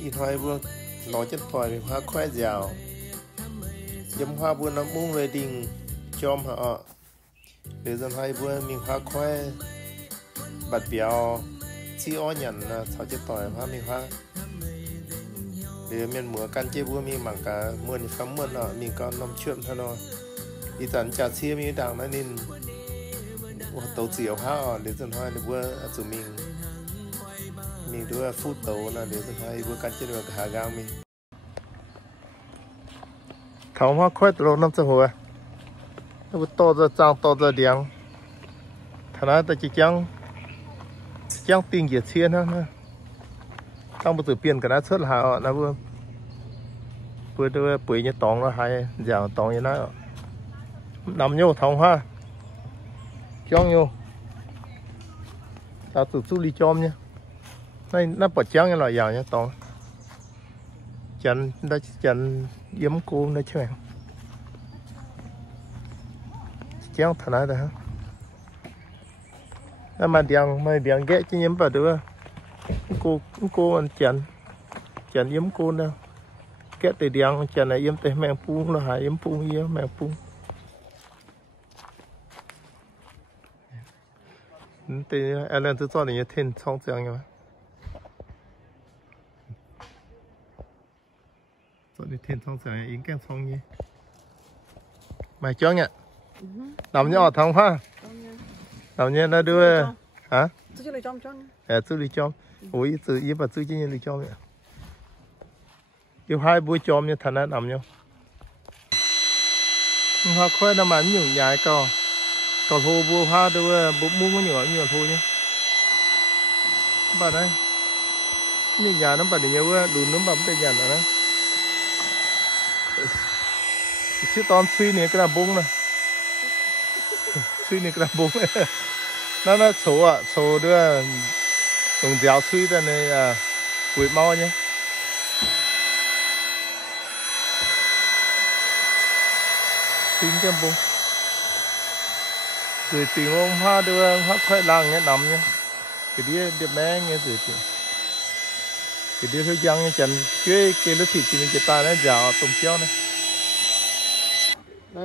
ít hoài bữa nói chất tỏi mình hoa khoe dẻo yếm hoa bữa nó muông về đình chom họ để dần hai bữa mình hoa khoe bạt béo chi ó nhận thảo chất tỏi hoa mình hoa để mình mua căn chế bữa mình mặc cả mưa thì phám mưa nọ mình có nằm chuyện thôi nó đi tận trà chia mình đằng nó nên tàu chiều ha để dần hai bữa tụi mình đưa phút tàu là để dần hai bữa căn chế được hà gang mình thảo hoa khoe tàu năm trăm hồ nó to ra trang to ra điang thằng nào ta chỉ chẳng tiền gì thiên ha trong một từ tiền cái đó xuất là họ nó vừa đưa bưởi như tòng nó hay dẻo tòng như nó nằm vô thòng ha chong vô ta từ su li chom nhá này nó bật trắng như là dẻo nhá tòng chân yếm cô nó chơi trắng thằng nào đó mà điang ghé chứ yếm vào được cô anh chèn yếm cô đâu ghé từ điang chèn này yếm từ mèo pung nó hại yếm pung yếm mèo pung thì anh lên từ cho này thêm xong chẳng rồi cho này thêm xong chẳng yếm cái xong gì mày chó nhỉ nằm nhỏ thằng ha nằm nhẹ nó đưa hả chú đi chom ủi từ yếm vào chú chỉ đi chom vậy yêu hai buổi chom như thằng anh nằm nhau hoa khoe nó mà nhiều nhái còn hồ bùa hoa đưa bụng muông có nhiều thôi nhá bà đây như nhà nó bà để nhiều đủ nó bấm tay nhà nữa chứ toàn suy này cái là bung này suy này cái là bung nó số đưa dùng dẻo suy ra này quỷ mau nhé xin cái bông rồi tìm ông hoa đưa hoa khoe làng nghe nằm nhé cái đĩa điệp bé nghe rồi cái đĩa hơi giăng nghe chân cái lớp thịt thì mình chỉ ta nó dẻo tôm chéo này nó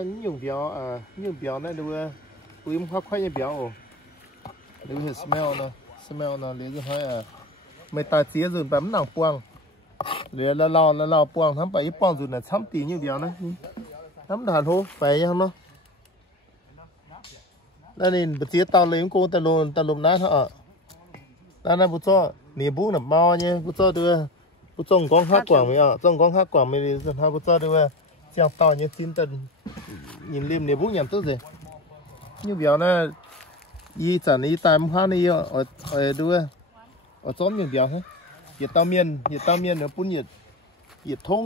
nhiều béo này đưa quỷ hoa khoe như béo đưa hơi smell nó lấy rồi hơi mày ta chia rồi bấm nàng quăng để là lò quăng thắm bảy quăng rồi là thắm tí như béo này thắm đàn hô phải không nó đây nên bữa tiết tao lấy cô ta lùm nát hả đây là bút cho nè bút là bao nhé bút cho đưa bút trồng con hát quảng mới ạ trồng con hát quảng mới rồi hai bút cho đưa treo to như tin tần nhìn liêm nè bút nhảm tốt gì như béo này y chẳng y tài hoa này ở đưa ở xóm những béo hết nhiệt tao miên nó phun nhiệt thông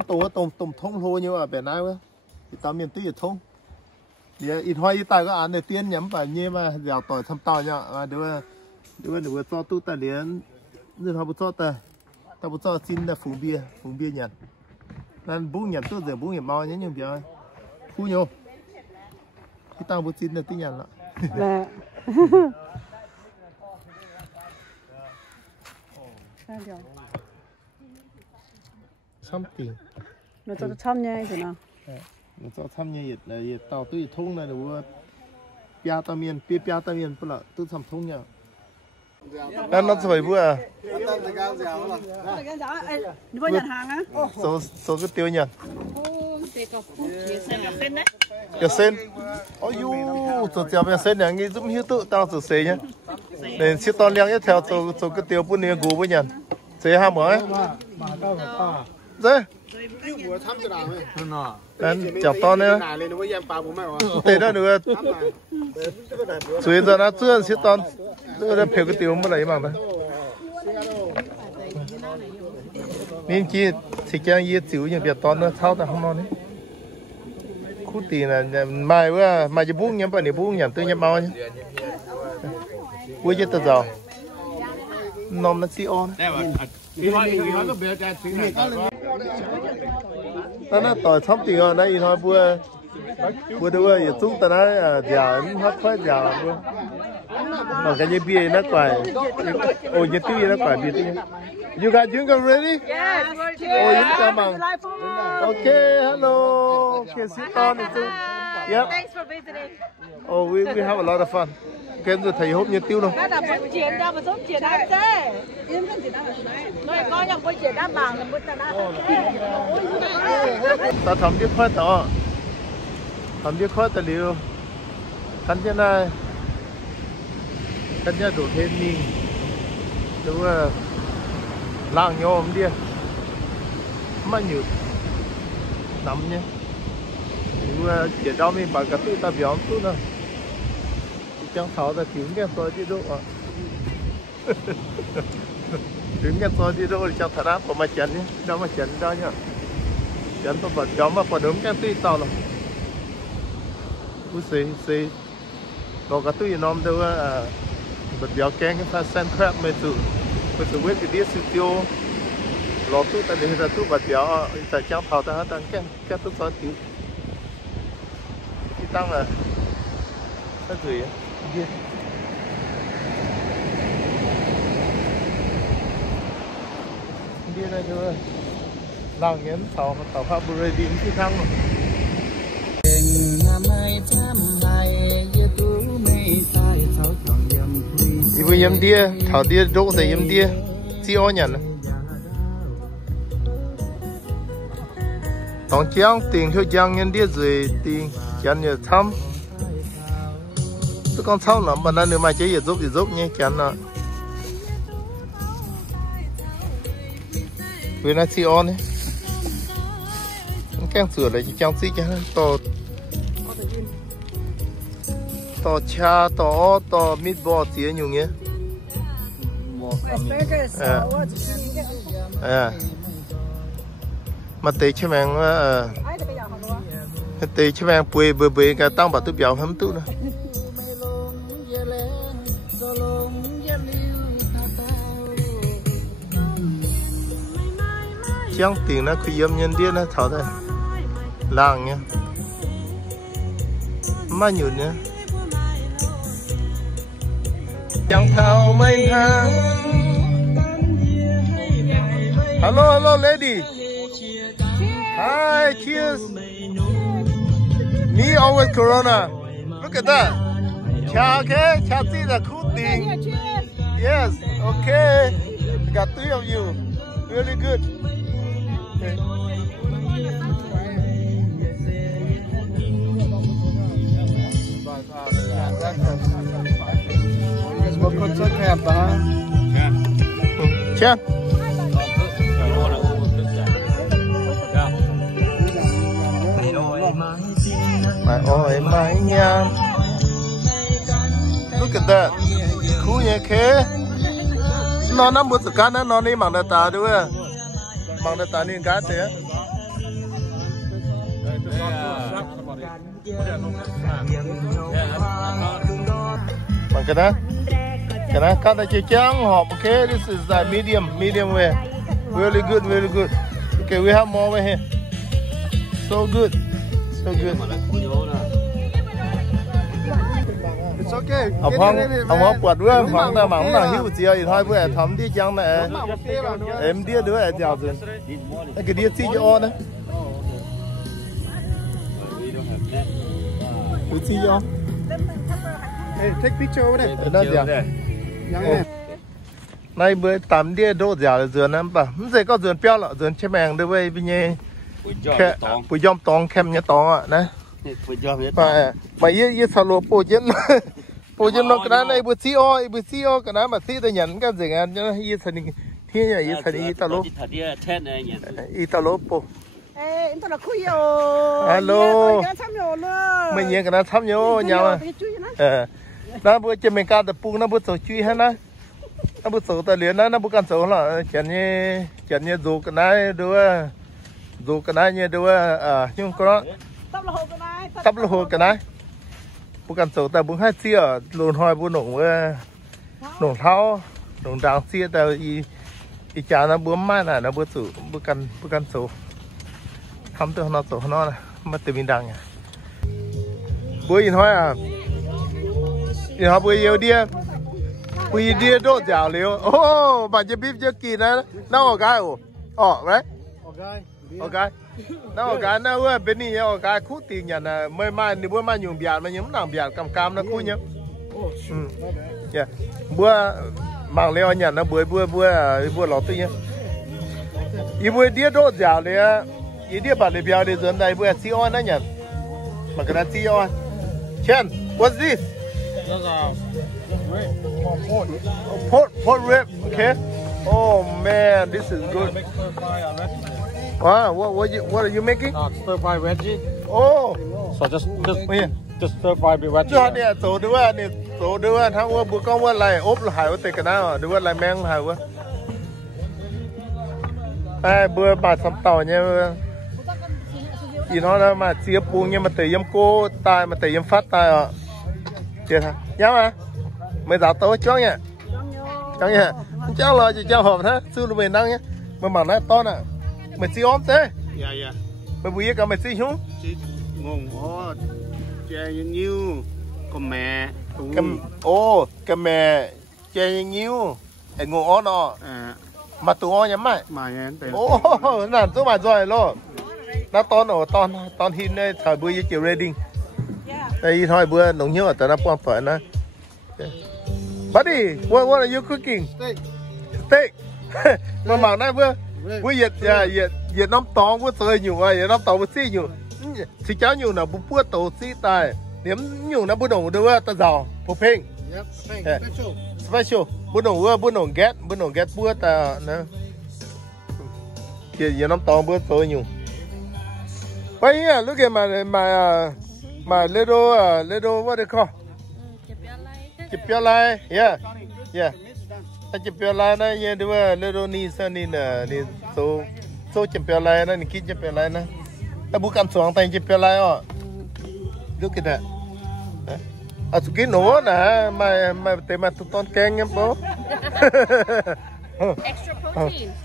tôm thông hô như ở bên này quá nhiệt tao miên tí nhiệt thông thì ít hoa y tài có án để tiên nhắm phải như mà dẻo tỏi thâm tỏi nhá đưa cho tu tài đến rồi họ bút cho ta bút cho xin là phùng bia nhặt nên bún nhặt tốt rồi bún nhặt mau nhá những béo phu nhiều khi tao bút xin là tí nhặt lại something nó cho chăm nhai thế nào nó cho chăm nhai là tàu tôi thông này là pia tao miên bữa là tôi chăm thông nhá nó sổi bữa đi bao nhận hàng á số cái tiêu nhỉ cái sen ôi yu số tiêu cái sen này nghe giống như tự tao tự xây nhá để xếp to liang nhất theo số cái tiêu bún này gù với nhỉ xây ham mới dễ nên chọc to nữa thế đó được suy ra nó chưa xếp to nó phải cái tiêu mới lấy mà nên chỉ cái gì chịu những việc to nó tháo ra không non đấy cú tì là mai bữa mai chỉ buông nhắm phải này buông nhắm tôi nhắm bao nhá cuối chết tao giàu nôm nó xì on nó tỏi thắm tiền rồi đấy thôi bữa đưa chúng ta nói giờ hết phải giờ mà cái gì bia nó quài ôi như tiêu nó quài bia tiêu you guys drink already oh you come on okay hello okay sit down yep Thanks for visiting. oh we have a lot of fun cái rồi thầy hốp như tiêu đâu Nó là bún chiên đâu mà sốt chiên ăn thế. Yên thân chỉ đang là nói có nhầm bún chiên đá bằng là bún ta đã. ta thầm biết khoát đó thầm biết khoát ta liều khăn thế này khăn thế đổ thêm đi đúng là làng nhôm đi mà nhiều nắm nhé đúng là chỉ đau mình bằng cái ta béo chút nữa chẳng tháo ra tiếng nghe tôi đi đâu à tiếng nghe tôi đi đâu chẳng thật á của mà chén nhé cho mà chén đó nhá chén tôi bật cho mà còn đúng cái tuy tao rồi cứ xì có cái tuy nom đâu à bật béo kén cái pha sen crab mấy tụ với cái đĩa studio lò tụ ta để ra tụ bật béo tại chẳng tháo ta hết cái tụ sao tiếng cái tăng là cái gì á đi đây thôi làng nhẫn tàu pháp bơi điที่ทั้งอีกยำเดียเท่าเดียโดแต่ยำเดียซีอ้อยันต้องเจียงติ่งเขาจังยันเดียเลยติ่งยันเนี่ยทำtôi con sau lắm, bạn đang nếu mà chơi giúp nhé chán nè. Vì nó xì on ấy, cái sửa lại trong xí cho to cha to meatball gì nhiều nghe. Mà tê chứ mang tê chứ mang bùi cái tăng bảo tôi béo hấm tụ nữa. Chẳng tiền nó cứ yếm nhân điên nó thảo đây làng nha mà nhiều nha chẳng thảo mấy tháng hello lady hi cheers me always corona look at that cha see the cool thing yes okay got 3 of you really good. Một con sốt hẹp hả? Chưa? Mày ơi mày nha. Look at that. Cool nhỉ khế. Nó nằm một cái nó đi bằng ta đúng không? Bằng ta nên cá thế. Bằng cái đó cut the chang hop. Okay, this is medium way. Really good. Okay, we have more over here. So good. It's okay. Ông học quạt với khoảng ta mỏng là hiu chiều thì thôi bữa thấm đi chăng này em đi đứa ở chào rồi cái đi xí cho đấy cứ xí cho hey take picture over there nó giờ nay bữa tắm đi đỗ giả là dừa nè bà không dễ có dừa béo lợ dừa chế mèng đối với nhé bùi giom tòng kem nhé tòng ạ nè mà ye sao lô po chân nó cái này bữa xí o cái này mà xí ta nhận cái gì anh cho ye thành thiên nhà ye thành ta lô ta lô po hello mình nhớ cái này thăm nhau nhau nó bữa chơi mình cá tập pung nó bữa tổ chui hết nó bữa tổ ta liền nó bữa can tổ là chén như dù cái này dù cái này như nhưng có tấp là hồ cái này bữa can tổ ta bữa hai xia lùn hoài bữa nổ tháo nổ đào xia ta y chả nó bữa mai này nó bữa can tổ thăm từ nó tổ nó là mất từ mình đằng nhỉ bữa gì thôi à thì họ bữa yêu đi Quy đi đốt dạo liều. Oh, bà chỉ biết chưa kỳ nè. Nó ở cái ồ. Right? Okay. Nó ở cái nó ở bên này ở cái khu tiền nhà nè. Mới mai đi bữa mai nhung biạt mà nhúng nào biạt cam nó khu nhá. Yeah. Bữa mang leo nhà nó bữa lọt tuy nhá. Ý bữa đi đốt dạo liều. Ý đi bà đi biạt đi dân đây bữa xí on đó nhá. Mà cái đó xí on. Chen, what's this? Pork rib, okay. Oh man, this is good. Wow, what are you making? Stir fry veggie. Oh, So just yeah. stir fry with veggie. Cho nè, tổ đưa thằng qua bữa con qua lại ốp là hải cái nào, đưa lại mang hải quá. Ai bữa bà sắm tàu nha. Chỉ nói là mà chia buông nhưng mà tự yếm cô tai mà tự yếm phát tai à. Chưa hả? Nhớ mà. Mày dạo tối chó nha. Chó nha. Cháu lo cho cháu hộp thế. Xưa mình năng nhá. Mà bảo nói to nè. Mày xí ốm thế. Dạ. Mày bùi cả mày xí húng. Chị ngon quá. Chè nhiêu. Con mẹ. Cái mẹ chè nhiêu. Anh ngủ ó nọ. Mà tụi ó nhắm mày. Mà nhén. Nè tôi mà rồi lo. Nó ton hin đây thời bữa với chiều reading. Đây thôi bữa nóng nhớ ở nó quan phải nó. Buddy, what are you cooking? Steak. Mà bảo này bữa Việt Nam tòng bữa chơi nhiều rồi, Việt Nam tòng bữa xí nhiều. Thì cháu nhiều là bữa tổ xí tài. Nếu nhiều nó bữa đồng đưa ta giàu, phục hình. Special. Bữa đồng get bữa ta nữa. Việt Nam tòng bữa chơi nhiều. But yeah, look at my little what they call? Chipiolai. Yeah. Chipiolai na ye dua little niece ni so chipiolai na ni kid chipiolai na. Ta bukan suang tai chipiolai oh. Look at that. Asuki no na my tema tuton keng po.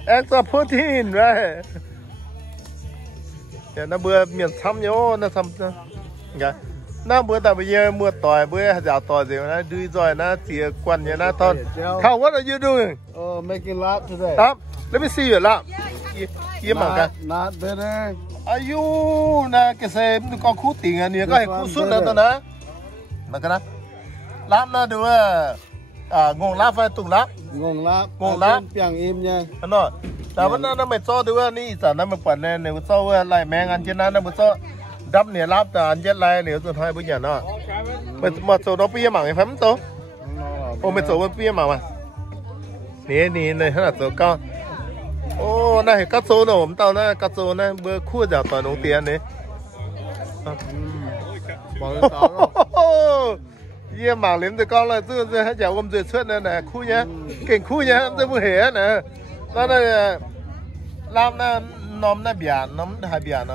Extra protein, right? Nó bữa miền xăm nhớ nó xăm nha nó bữa tại bây giờ mưa tỏi bữa dạo tỏi gì nó đi rồi nó chỉ quần như nó thôi. How what are you doing? Making lap today. Stop. Let me see your lap. Yếm bằng cái. Not better. Ayu na cái xe con khú tiền anh nhỉ cái khú suốt nữa thôi nè. Mà cái đó lap nó được ngon lap phải tung lap. Ngon lap. Piang im nha. Nó.แต่ว่านั่นไม่ซ้อดูว่านี่แต่นั่นมันปั่นเนี่ยเนี่ยซ้อว่าไล่แมงอันเช่นนั้นนั่นมันซ้อดับเนี่ยรับแต่อันเช่นไรเนี่ยสุดท้ายเป็นอย่างนั้นมาโซ่เราเปี้ยหมังไอ้แฟมโตโอ้ไม่โซ่มันเปี้ยหมังมานี่ในขนาดโซ่ก็โอ้น่าเห็นกัดโซ่เนาะผมเต่านะกัดโซ่นะเบอร์คู่จากต่อหนุ่มเตียนเนี่ยเยี่ยมหมังเลี้ยงแต่ก็เลยซื้อให้จากผมช่วยนั่นแหละคู่เนี้ยเก่งคู่เนี้ยจะไม่เห็นนะnó là làm nó nóm nó bịa nóm hai bịa nó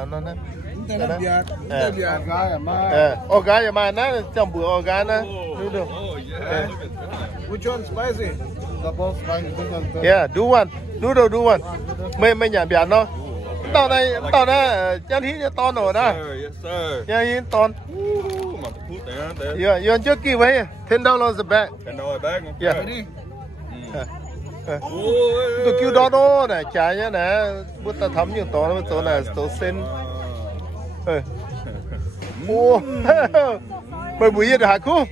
gái mà nó trong bữa gái nó đúng được. Which one spicy? The both spicy. Yeah, do one. Mấy nhà bịa nó. Tao này chân hít cho to nổi đó. Yes sir. Yeah, hít to. Mà phút đấy. Yeah, you just give away $10 a bag. $10 a bag. Yeah. Tôi kêu đó này trái nhá nè bữa ta thấm nhiều to nó chỗ này chỗ sen ô bởi buổi giờ hả cô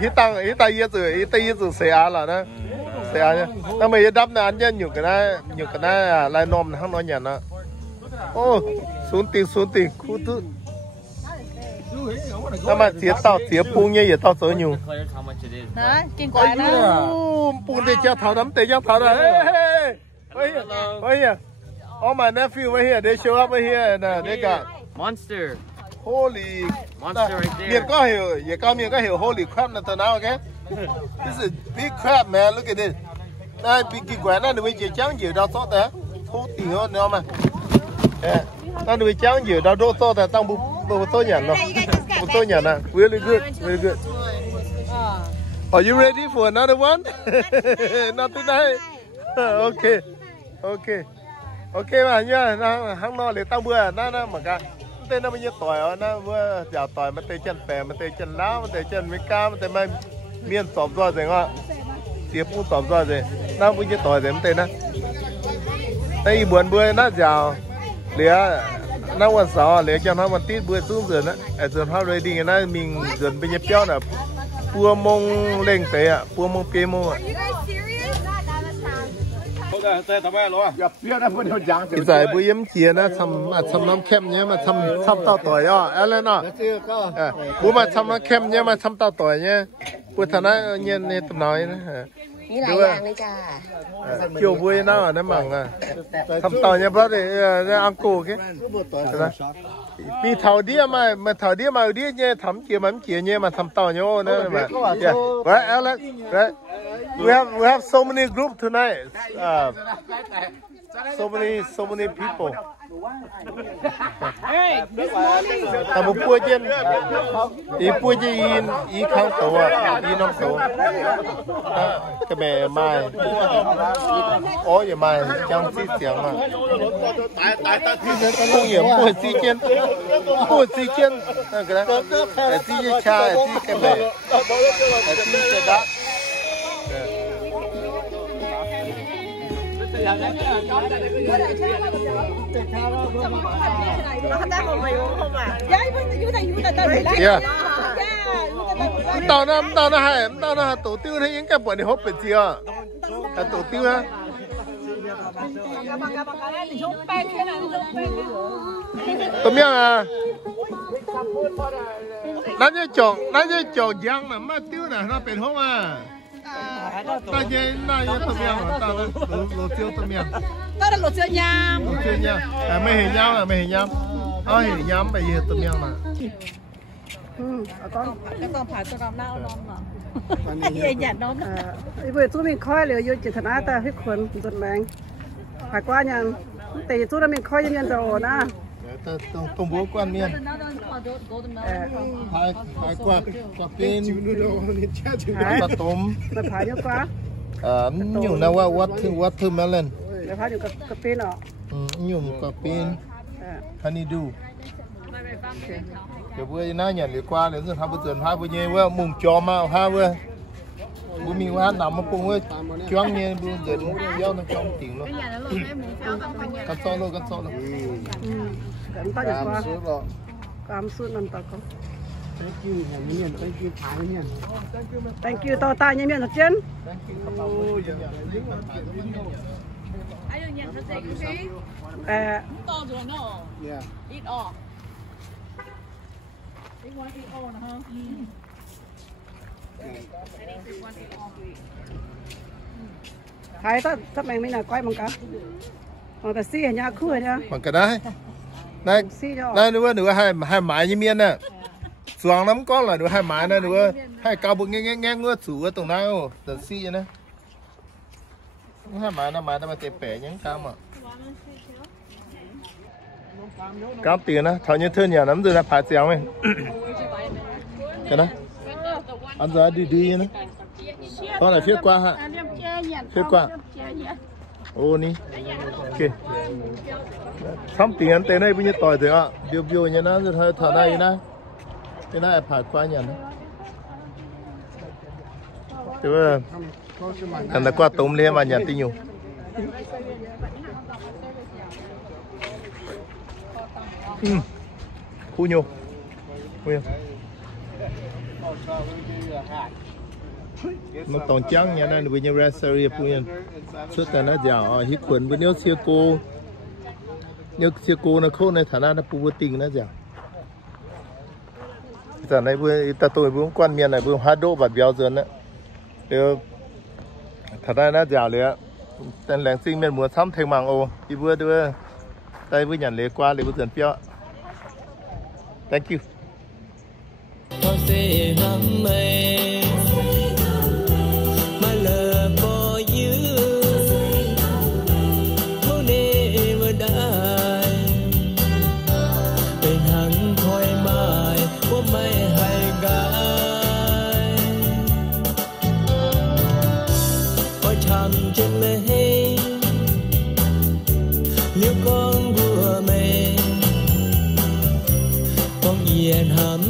hít tăng giờ xe là đó xe nhá ta mày đắp là anh nhá nhiều cái này lại nôm không nói nhàn nó ô xuống tiền khu tư那么接ปู呢也到走牛。Đó, kiên quái đó.ปูđể cho thảo nấm để cho thảo đó. Hey here. All my nephew right here. They show up right here and they got monster. Holy monster right there. Miền có hiểu, miền có hiểu holy crap là từ nào okay? This is big crap man. Look at this. Này big quái này đừng chỉ trắng nhiều đâu sót đấy. Thô tiền hơn nữa mà. Nó đừng trắng nhiều đâu đốt sót đấy tăng bù tôi nhận nó. Tôi nhận nè. Really good. Are you ready for another one? Not today. Okay mà nhá, nó hăng no để tao bữa nó mà cả tên nó bây giờ tỏi nó vừa chào tỏi mà tên chân bè mà tên chân lá mà tên chân mấy cá mà tên mai miên sọp rồi rồi ngọ tiệp cũng sọp rồi rồi nó bây giờ tỏi rồi mà tên nó đây buồn bữa nó chào lía nóวันเสาร์lía cho nóวันtiết bữa xuống rồi đó ở giờ họ ready cái nó mình giờ bây giờ béo là pua mông lên tế à pua mông pê mông à cái giải bữa yếm chia nó chămน้ำเข้มเนี่ยมาchămเต้าต่อยอ่ะอะไรเนาะbữa mà chămน้ำเข้มเนี่ยมาchămเต้าต่อยเนี่ยbữa thằng nóเนี่ยเนี่ยตัวน้อยนะมีหลายอย่างเลยจ้าเกี่ยวบุยน่าเนี่ยมั่งอ่ะทำต่อเนี่ยเพราะเนี่ยอังกูแค่นะปีเท่าเดียมาเท่าเดียมาเดียเนี่ยทำเกี่ยวมันเกี่ยวเนี่ยมาทำต่อเนี่ยนะมา right Alex right we have so many group tonight so many peopleแต่บุปผาเจนอีปุ้ยจะอีข้างตัวอีน้องตัวก็แม่ไม่โอ้ยไม่ยังซีเสียงอ่ะต้องเหยียบปุ้ยซีเจนนั่นก็ได้แต่ซีเจชาซีก็แม่แต่ซีเจดักtao nó hay tổ tiêu thấy những cái bọn này hốt bị gì à tổ tiêu á tụi miếng à nó như chọn giang mà mà tiêu này nóเป็นห้องอ่ะtao chơi tụi miếng tao lột tiêu tụi miếng tao là lột tiêu nhámไม่เห็นยำเห็นยำไปเยอะตรงนี้มาcon phải cho con đau non mà vậy nhạt non vừa chú mình khói liệu vô chỉ thằng á ta hết khuẩn tuần mạng phải qua nhà tỷ chú mình khói nhân đồ na tôm búa quan miên phải qua pin qua tôm phải nhớ qua nhiều nào qua watermelon phải nhớ cà phê nọ nhiều cà phê honeydewเดี๋ยวเว้ยน่าเนี่ยเหลือกว่าเหลือส่วนทำบุญส่วนพระบุญเนี่ยว่ามุงจอมาพระเว้ยบุญมีว่าหนำมาปรุงเว้ยจ้วงเนี่ยบุญเดินเย้าน้ำจ้องติ๋งเลยกันโซ่เลยกันตั้งอย่างว่าการสู้นั่นต่อเขา thank you ต่อตาเนี่ยนะเจนto rồi nó ít ọt ít one ít ọt nữa hả hayถ้าแมงไม่น่าก้อยมังกรแต่ซี่เห็นยาคู่เนี่ยมันก็ได้ได้หรือว่าให้หมายยี่เมียนน่ะสวงน้ำก้อนหรอหรือให้หมายนะหรือว่าให้กาบุกแง่เงือกสูงตรงนั้นแต่ซี่นะให้หมายนะหมายแต่มาเตะแปะยังกามอ่ะcám tiền á, thằng như thưa nhà lắm rồi là phải chéo mày, cái đó, ăn giờ đi nữa, con này phía qua hả, phía qua, ô ní, ok, xong tiền tên này bây giờ tỏi rồi ạ, biểu như nó rồi thằng này nè, cái này phải qua nhà nữa, chứ thằng này qua tôm lên mà nhà tinh nhiều. Phu nhiều nó toàn trắng nha nên bây giờ ra series phu nhân suốt cả nó giàu hít khuẩn với nếu xe cô nó khô này thả ra nó phu tình nó giàu giờ này vừa ta tôi vừa quan miền này vừa hóa đô bạt béo dần đấy được thả ra nó giàuเลยtên làng sinh miền mùa sắm thành màng ô đi vừa đưa tay với nhận lễ qua lễ vừa dần béo. Thank you. biển hàm